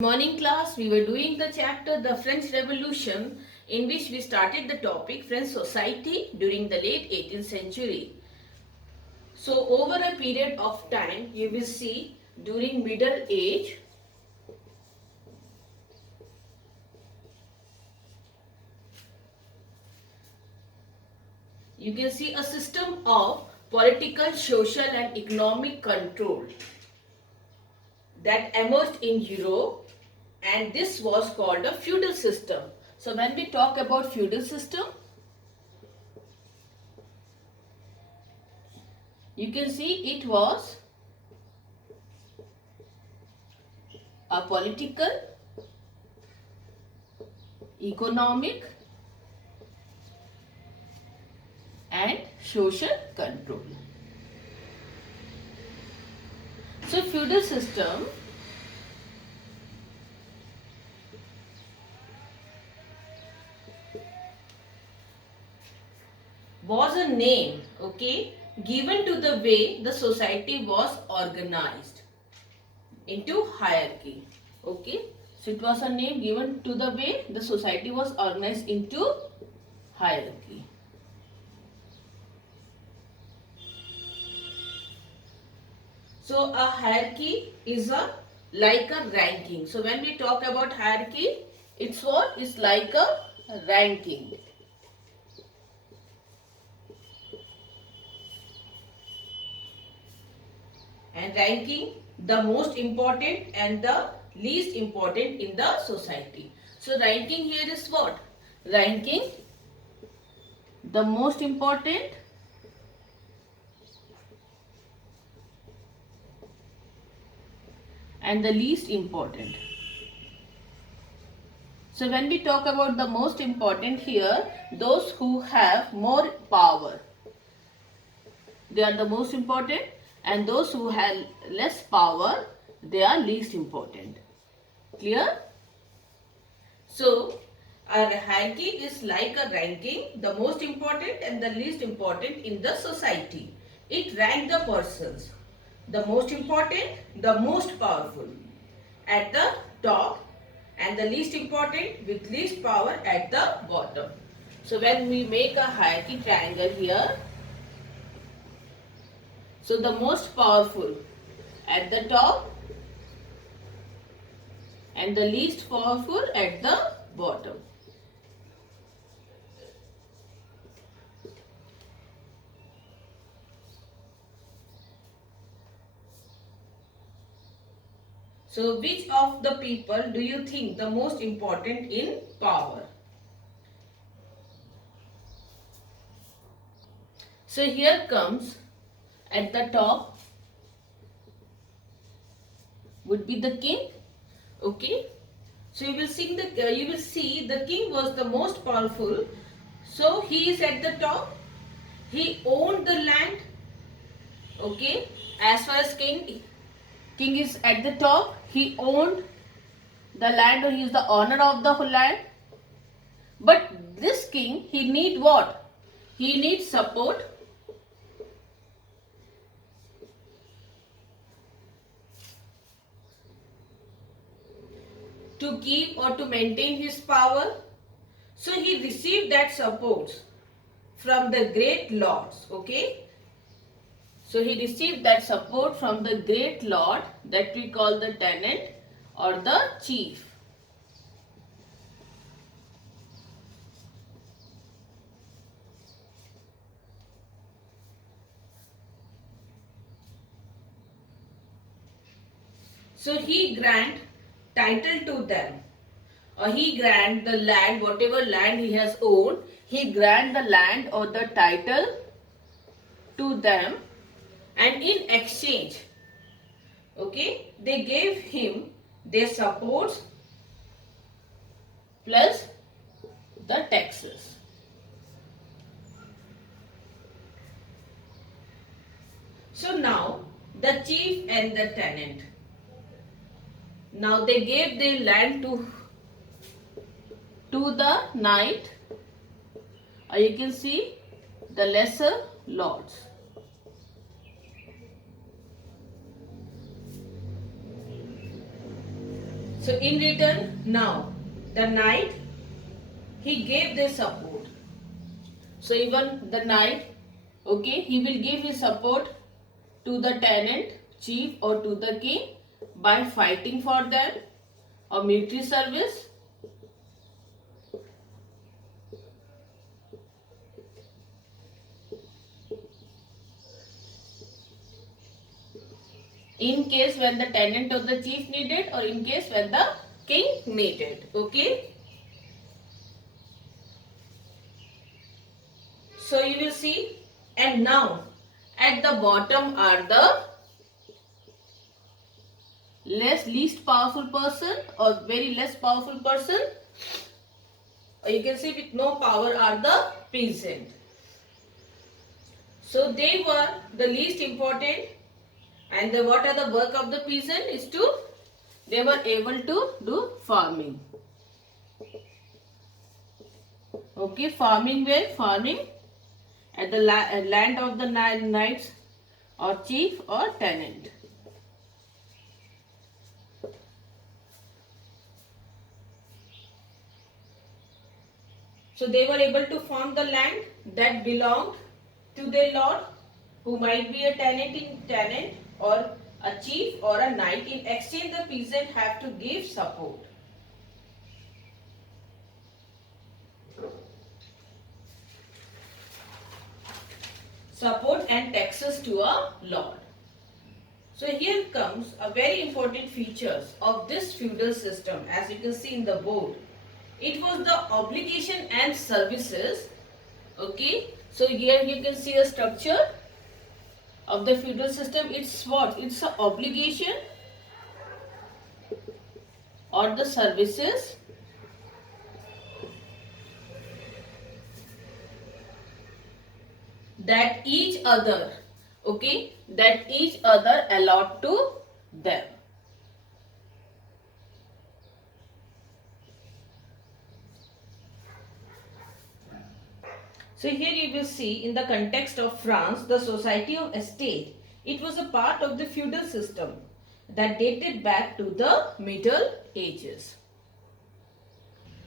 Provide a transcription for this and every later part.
Morning class, we were doing the chapter The French Revolution, in which we started the topic French society during the late 18th century. So over a period of time, you will see during Middle Age, you can see a system of political, social and economic control that emerged in Europe, and this was called a feudal system. So when we talk about feudal system, you can see it was a political, economic and social control. So feudal system was a name, given to the way the society was organized into hierarchy. So it was a name given to the way the society was organized into hierarchy. So a hierarchy is like a ranking. So when we talk about hierarchy, it's what is like a ranking. And ranking the most important and the least important in the society. So ranking here is what? Ranking the most important and the least important. So when we talk about the most important here, those who have more power, they are the most important, and those who have less power, they are least important. Clear? So a hierarchy is like a ranking, the most important and the least important in the society. It ranks the persons, the most important, the most powerful at the top, and the least important with least power at the bottom. So when we make a hierarchy triangle here, so the most powerful at the top and the least powerful at the bottom. So which of the people do you think the most important in power? So here comes at the top would be the king. So you will see the king was the most powerful. So he is at the top. He owned the land. As far as king is at the top, he owned the land, or he is the owner of the whole land. But this king, he need what? He needs support. To keep or to maintain his power. So he received that support from the great lords. So he received that support from the great lord that we call the tenant or the chief. So he grant title to them, or he grant the land, whatever land he has owned, he grant the land or the title to them, and in exchange, they gave him their supports plus the taxes. So now the chief and the tenant, now they gave their land to the knight, or you can see the lesser lords. So in return, now the knight, he gave this support. So even the knight, okay, he will give his support to the tenant, chief or to the king by fighting for them or military service. In case when the tenant or the chief needed, or in case when the king needed. Okay. So you will see, and now at the bottom are the least powerful person or very less powerful person. Or you can see with no power are the peasant. So they were the least important, and what are the work of the peasant is to, they were able to do farming. Okay, farming where? Farming at the land of the knights or chief or tenant. So they were able to farm the land that belonged to their lord, who might be a tenant or a chief or a knight. In exchange, the peasant have to give support. Support and taxes to a lord. So here comes a very important features of this feudal system, as you can see in the board. It was the obligation and services. Okay, so here you can see a structure of the feudal system. It's what? It's an obligation or the services that each other, okay, that each other allot to them. So here you will see, in the context of France, the society of estate, it was a part of the feudal system that dated back to the Middle Ages.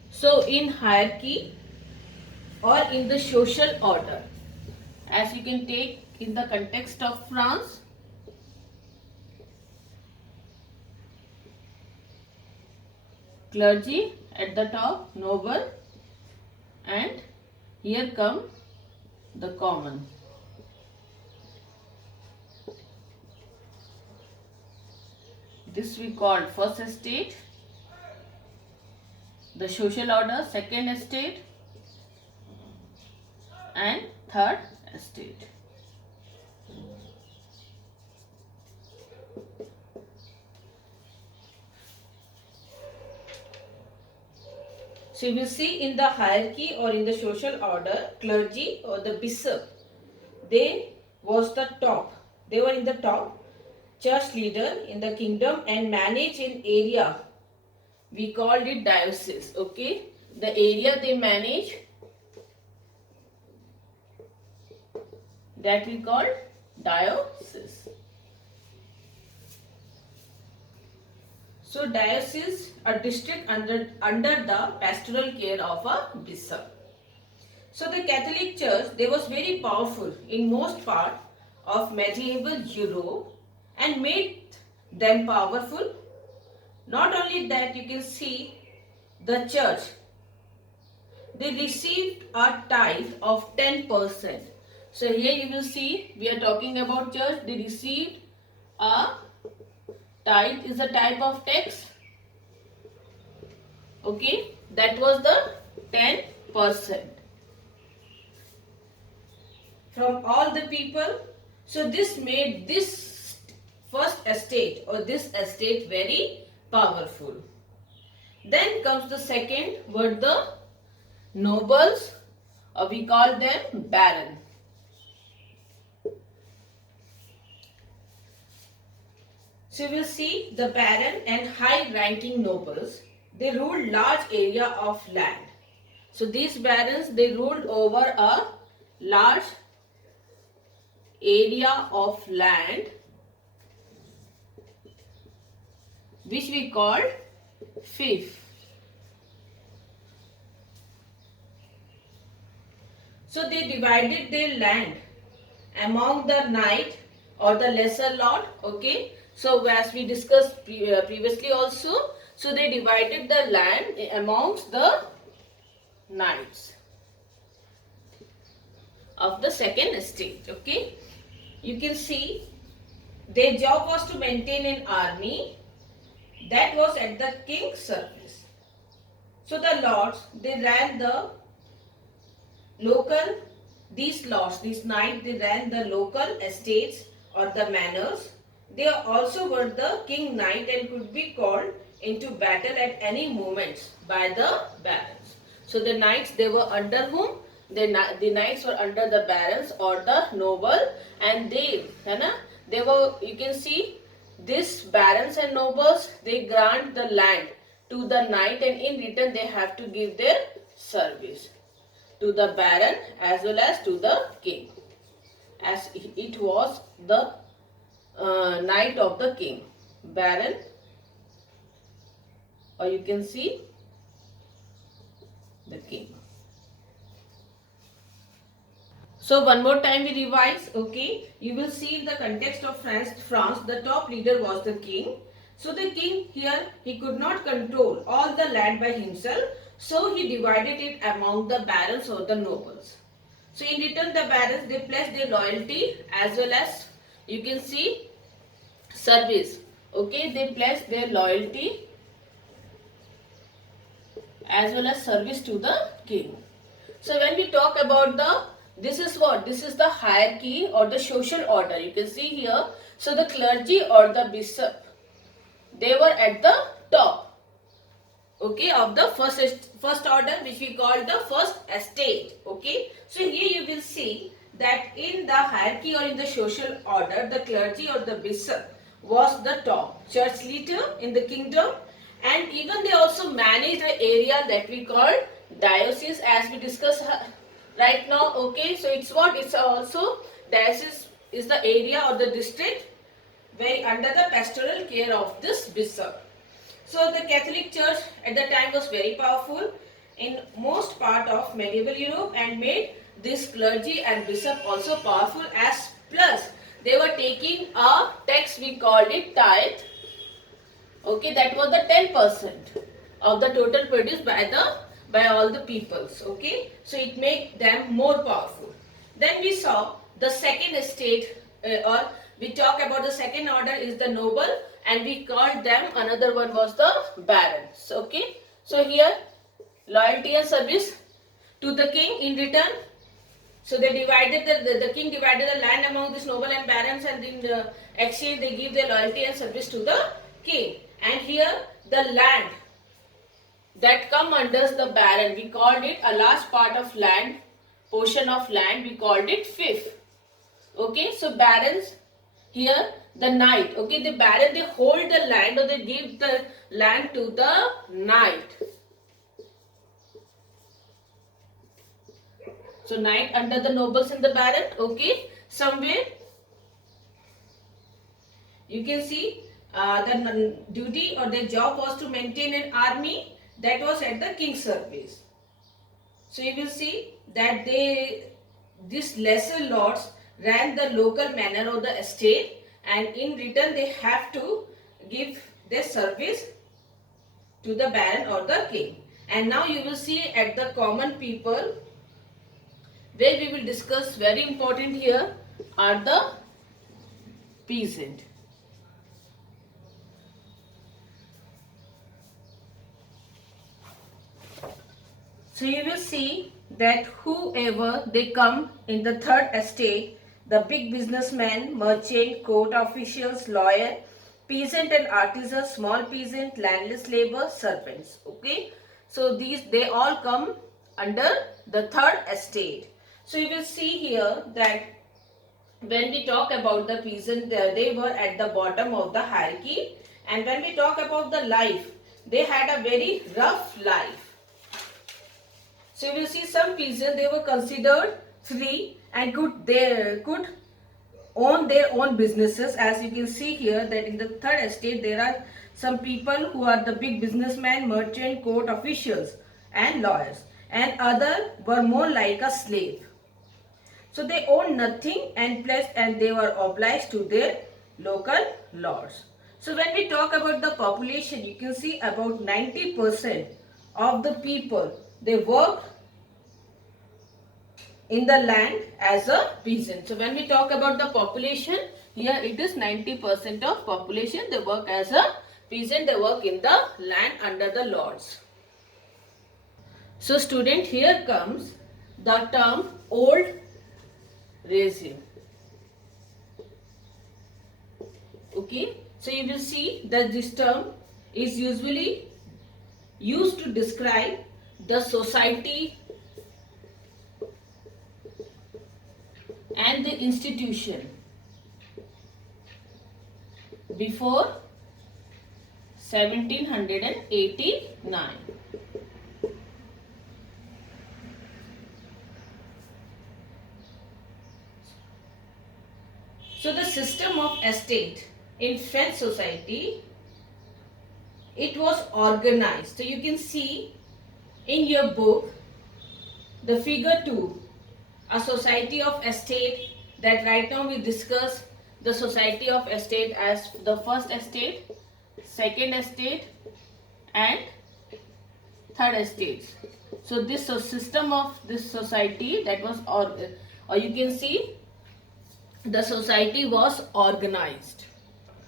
So in hierarchy or in the social order, as you can take in the context of France, clergy at the top, noble, and here come the common. This we call first estate, the social order, second estate, and third estate. So you will see in the hierarchy or in the social order, clergy or the bishop, they was the top. They were in the top, church leader in the kingdom and manage an area. We called it diocese. Okay, the area they manage, that we call diocese. So diocese, a district under the pastoral care of a bishop. So the Catholic Church, they was very powerful in most part of medieval Europe and made them powerful. Not only that, you can see the church, they received a tithe of 10%. So here you will see, we are talking about church, they received a tithe, is a type of tax. Okay, that was the 10% from all the people. So this made this first estate or this estate very powerful. Then comes the second, were the nobles, or we call them baron. So you will see the baron and high-ranking nobles, they ruled large area of land. So these barons, they ruled over a large area of land, which we called fief. So they divided their land among the knight or the lesser lord. Okay. So as we discussed previously also, so they divided the land amongst the knights of the second estate. Okay. You can see their job was to maintain an army that was at the king's service. So the lords, they ran the local, these lords, these knights, they ran the local estates or the manors. They also were the king knight and could be called into battle at any moment by the barons. So the knights, they were under whom? The knights were under the barons or the noble, and they were, you can see, these barons and nobles, they grant the land to the knight, and in return they have to give their service to the baron as well as to the king, as it was the knight of the king, baron, or you can see the king. So one more time we revise. Okay, you will see in the context of France, the top leader was the king. So the king here, he could not control all the land by himself, so he divided it among the barons or the nobles. So in return, the barons, they pledged their loyalty as well as, you can see, service. Okay, they pledged their loyalty as well as service to the king. So when we talk about this is what? This is the hierarchy or the social order. You can see here. So the clergy or the bishop, they were at the top, okay, of the first order, which we call the first estate. Okay, so here you will see that in the hierarchy or in the social order, the clergy or the bishop was the top church leader in the kingdom, and even they also managed the area that we call diocese, as we discussed right now. Okay, so it's what? It's also, diocese is the area or the district where under the pastoral care of this bishop. So the Catholic Church at the time was very powerful in most part of medieval Europe and made this clergy and bishop also powerful, as plus they were taking a tax, we called it tithe. Okay, that was the 10% of the total produced by all the peoples. Okay, so it made them more powerful. Then we saw the second estate, or we talk about the second order is the noble, and we called them, another one was the barons. Okay, so here loyalty and service to the king in return. So they divided the king divided the land among this noble and barons, and in the exchange they give their loyalty and service to the king. And here the land that come under the baron, we called it a large part of land, portion of land, we called it fief. Okay, so barons, here the knight, okay, the baron, they hold the land or they give the land to the knight. So knight under the nobles and the baron. Okay, somewhere you can see the duty or their job was to maintain an army that was at the king's service. So you will see that these lesser lords ran the local manor or the estate, and in return they have to give their service to the baron or the king. And now you will see at the common people, where we will discuss, very important here, are the peasant. So you will see that whoever they come in the third estate, the big businessman, merchant, court officials, lawyer, peasant and artisan, small peasant, landless labor, servants. Okay, so they all come under the third estate. So you will see here that when we talk about the peasant, they were at the bottom of the hierarchy, and when we talk about the life, they had a very rough life. So you will see some peasants, they were considered free and could own their own businesses. As you can see here that in the third estate there are some people who are the big businessmen, merchant, court officials and lawyers, and other were more like a slave. So they owned nothing and they were obliged to their local lords. So when we talk about the population, you can see about 90% of the people, they work in the land as a peasant. So when we talk about the population, here it is 90% of population, they work as a peasant, they work in the land under the lords. So student, here comes the term old regime. Okay, so you will see that this term is usually used to describe the society and the institution before 1789. So the system of estate in French society, it was organized. So you can see in your book the figure 2, a society of estate, that right now we discuss the society of estate as the first estate, second estate and third estate. So this system of this society, that was or you can see the society was organized.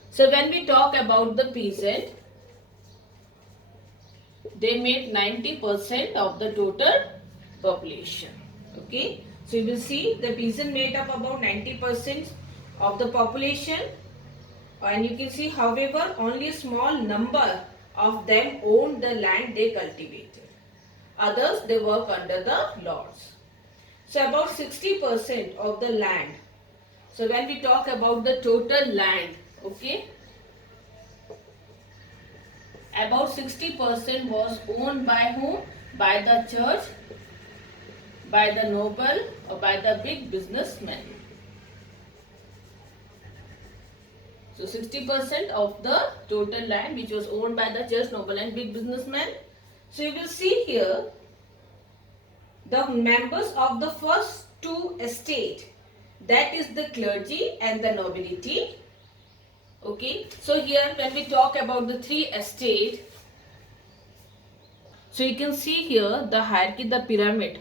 So when we talk about the peasant, they made 90% of the total population. Okay, so you will see the peasant made up about 90% of the population, and you can see, however, only a small number of them owned the land they cultivated. Others, they work under the lords. So about 60% of the land. So when we talk about the total land, okay, about 60% was owned by whom? By the church, by the noble or by the big businessmen. So 60% of the total land which was owned by the church, noble and big businessmen. So you will see here the members of the first two estate, that is the clergy and the nobility. Okay, so here when we talk about the three estate, so you can see here the hierarchy, the pyramid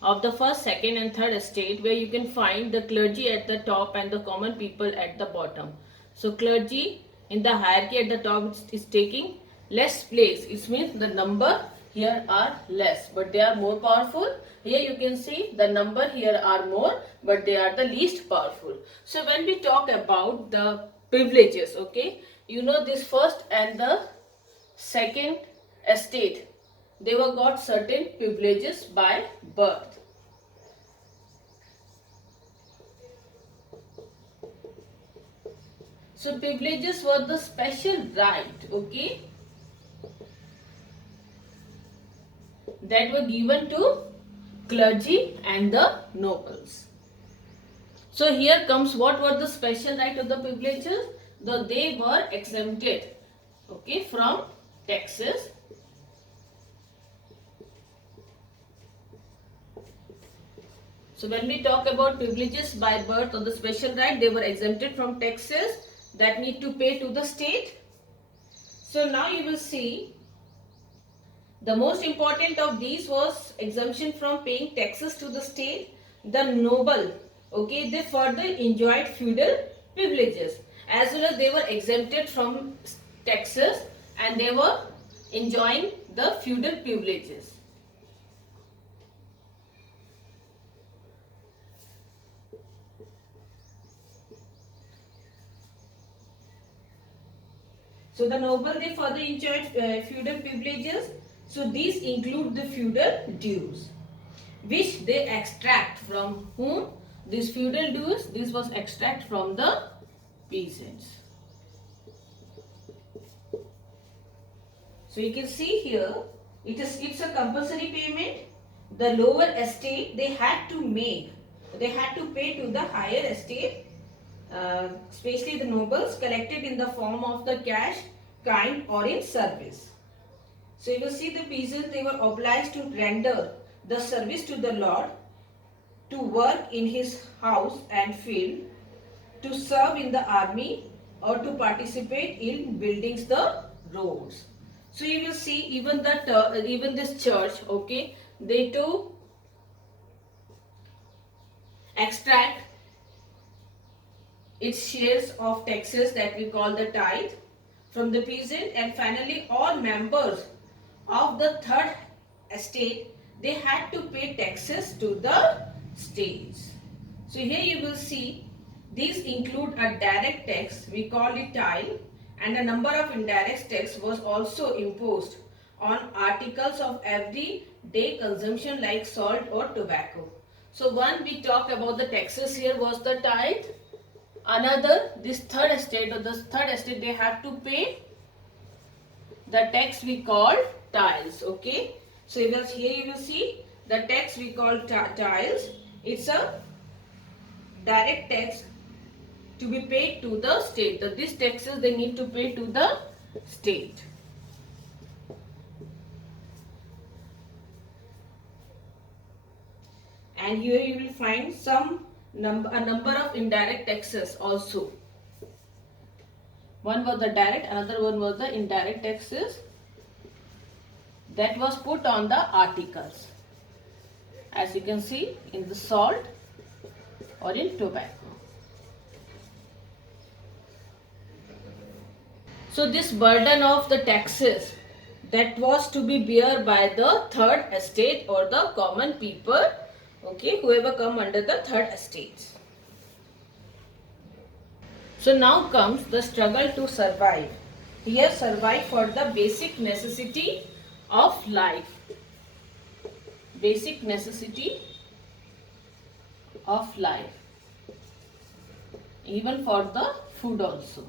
of the first, second and third estate, where you can find the clergy at the top and the common people at the bottom. So clergy in the hierarchy at the top is taking less place. It means the number here are less, but they are more powerful. Here you can see the number here are more, but they are the least powerful. So when we talk about the privileges, okay, you know, this first and the second estate, they were got certain privileges by birth. So privileges were the special right, okay, that were given to clergy and the nobles. So here comes what were the special right of the privileges, though they were exempted, okay, from taxes. So when we talk about privileges by birth or the special right, they were exempted from taxes that need to pay to the state. So now you will see the most important of these was exemption from paying taxes to the state. The noble, okay, they further enjoyed feudal privileges, as well as they were exempted from taxes and they were enjoying the feudal privileges. So the noble, they further enjoyed feudal privileges. So these include the feudal dues, which they extract from whom? These feudal dues, this was extract from the peasants. So you can see here, it's a compulsory payment. The lower estate, they had to pay to the higher estate, especially the nobles, collected in the form of the cash kind or in service. So you will see the peasants, they were obliged to render the service to the Lord, to work in his house and field, to serve in the army, or to participate in building the roads. So you will see even this church, okay, they too extract its shares of taxes that we call the tithe from the peasant, and finally all members of the third estate, they had to pay taxes to the states. So here you will see these include a direct tax, we call it tithe, and a number of indirect tax was also imposed on articles of everyday consumption like salt or tobacco. So one we talked about the taxes here was the tithe. Another, this third estate they have to pay the tax we call tithes. Okay, so here you will see the tax we call tithes. It's a direct tax to be paid to the state. These taxes they need to pay to the state. And here you will find a number of indirect taxes also. One was the direct, another one was the indirect taxes that was put on the articles, as you can see in the salt or in tobacco. So this burden of the taxes that was to be bear by the third estate or the common people, okay, whoever come under the third estate. So now comes the struggle to survive. Here survive for the basic necessity of life. Basic necessity of life. Even for the food also.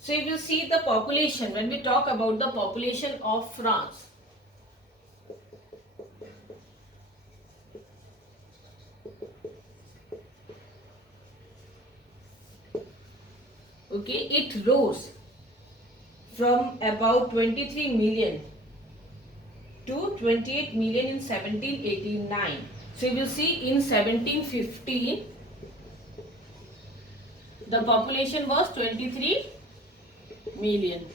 So you will see the population, when we talk about the population of France. Okay, it rose from about 23 million to 28 million in 1789. So you will see in 1715 the population was 23 million,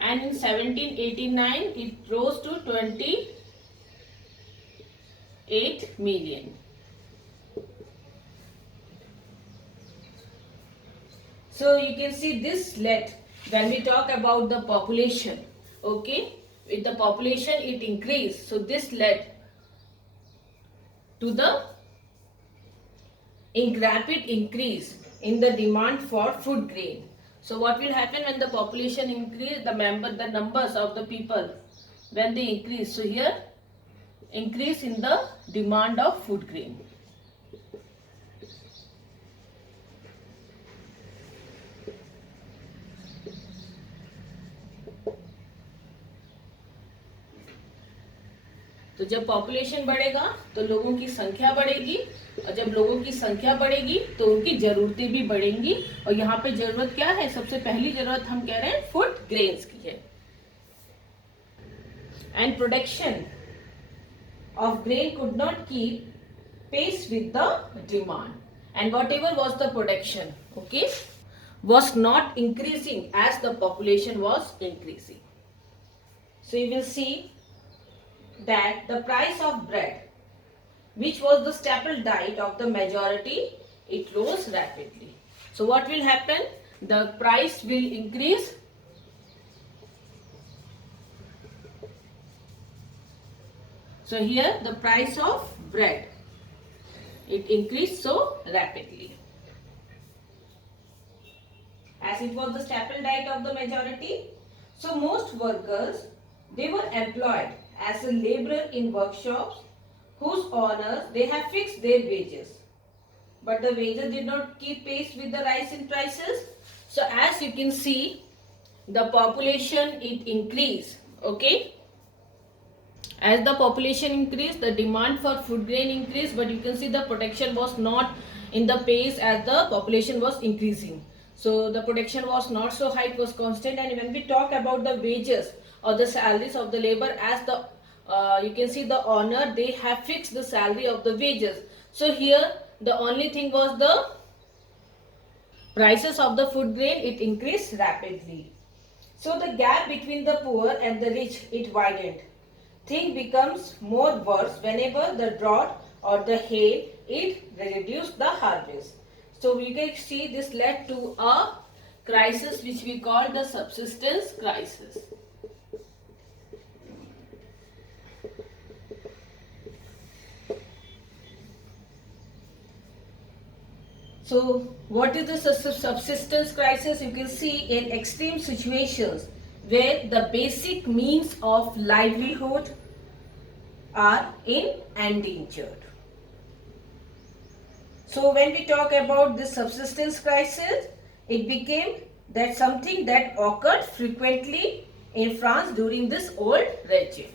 and in 1789 it rose to 28 million. So you can see this led, when we talk about the population, okay, with the population it increased, so this led to the rapid increase in the demand for food grain. So what will happen when the population increase, the numbers of the people, when they increase, so here increase in the demand of food grain. तो जब population बढ़ेगा तो लोगों की संख्या बढ़ेगी, और जब लोगों की संख्या बढ़ेगी तो उनकी जरूरतें भी बढ़ेंगी। और यहाँ पे जरूरत क्या है, सबसे पहली जरूरत हम कह रहे हैं फूड ग्रेन्स की है। And production of grain could not keep pace with the demand, and whatever was the production, okay, was not increasing as the population was increasing. So you will see that the price of bread, which was the staple diet of the majority, it rose rapidly. So what will happen? The price will increase. So here the price of bread, it increased so rapidly. As it was the staple diet of the majority, so most workers, they were employed as a laborer in workshops whose owners, they have fixed their wages, but the wages did not keep pace with the rise in prices. So as you can see, the population it increased, okay, as the population increased, the demand for food grain increased, but you can see the production was not in the pace as the population was increasing. So the production was not so high, it was constant. And when we talk about the wages or the salaries of the labor, as the you can see the owner, they have fixed the salary of the wages. So here the only thing was the prices of the food grain, it increased rapidly. So the gap between the poor and the rich, it widened. Thing becomes more worse whenever the drought or the hail, it reduced the harvest. So we can see this led to a crisis which we call the subsistence crisis. So what is the subsistence crisis? You can see in extreme situations where the basic means of livelihood are endangered. So when we talk about this subsistence crisis, it became that something that occurred frequently in France during this old regime.